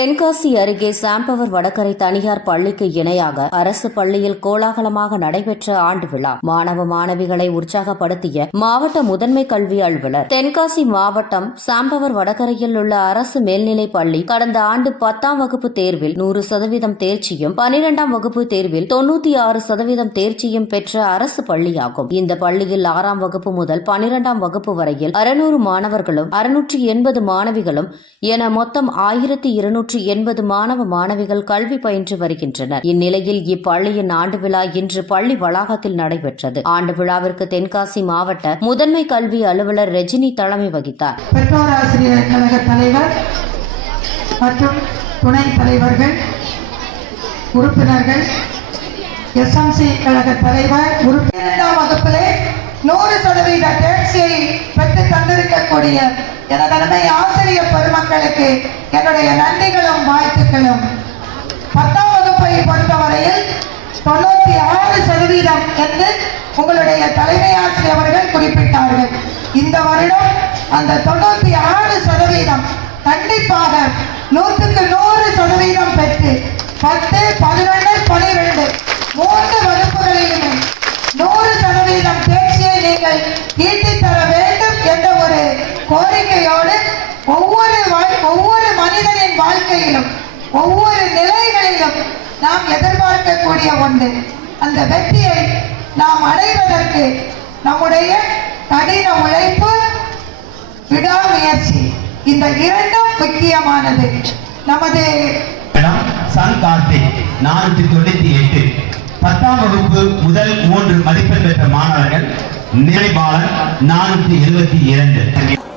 தென்காசி அருகே சாம்பவர் வடகரை தனியார் பள்ளிக்கு இணையாக அரசு பள்ளியில் கோலாகலமாக நடைபெற்ற ஆண்டு விழா மாணவ மாணவிகளை உற்சாகப்படுத்திய மாவட்ட முதன்மை கல்வி அலுவலர். தென்காசி மாவட்டம் சாம்பவர் வடகரையில் உள்ள அரசு மேல்நிலைப் பள்ளி கடந்த ஆண்டு 10ஆம் வகுப்பு தேர்வில் 100% தேர்ச்சியும் 12ஆம் வகுப்பு தேர்வில் 96% தேர்ச்சியும் பெற்ற அரசு பள்ளியாகும். இந்த பள்ளியில் 6ஆம் வகுப்பு முதல் 12ஆம் வகுப்பு வரையில் 600 மாணவர்களும் 680 மாணவிகளும் என மொத்தம் 1280 மாணவ மாணவிகள் கல்வி பயின்று வருகின்றனர். இந்நிலையில் இப்பள்ளியின் ஆண்டு விழா இன்று பள்ளி வளாகத்தில் நடைபெற்றது. ஆண்டு விழாவிற்கு தென்காசி மாவட்ட முதன்மை கல்வி அலுவலர் ரெஜினி தலைமை வகித்தார். பெற்றோர் ஆசிரியர் கழக தலைவர் மற்றும் துணைத் தலைவர்கள், உறுப்பினர்கள், SMC கழக தலைவர், இரண்டாம் வகுப்பிலே 100% தேர்ச்சியை பெற்று தந்திருக்கக்கூடிய எனதன்மை ஆசிரியர் பெருமக்களுக்கு என்னுடைய நன்றிகளும் வாழ்த்துக்களும். 10ஆம் வகுப்பை பொறுத்தவரையில் 96% என்று உங்களுடைய தலைமை ஆசிரியர் அவர்கள் குறிப்பிட்டார்கள். இந்த வருடம் அந்த 96% கண்டிப்பாக 100க்கு 100% பெற்று 10, 11, 12 3 வகுப்புகளிலுமே 100% தேர்ச்சியை நீங்கள் ஈட்டித் தர வேண்டும் என்ற ஒரு கோரிக்கையோடு ஒவ்வொரு மனிதனின் வாழ்க்கையிலும் ஒவ்வொரு நிலைகளிலும் நாம் எதிர்பார்க்கக்கூடிய ஒன்று. அந்த வெற்றியை நாம் அடைவதற்கு நம்முடைய கடின உழைப்பு, விடாமுயற்சி, இந்த இரண்டும் முக்கியமானது. நமது சன் கார்த்திக் 498 10ஆம் வகுப்பு முதல் 3 மதிப்பெண் பெற்ற மாணவர்கள் நிறைபாலன் 472.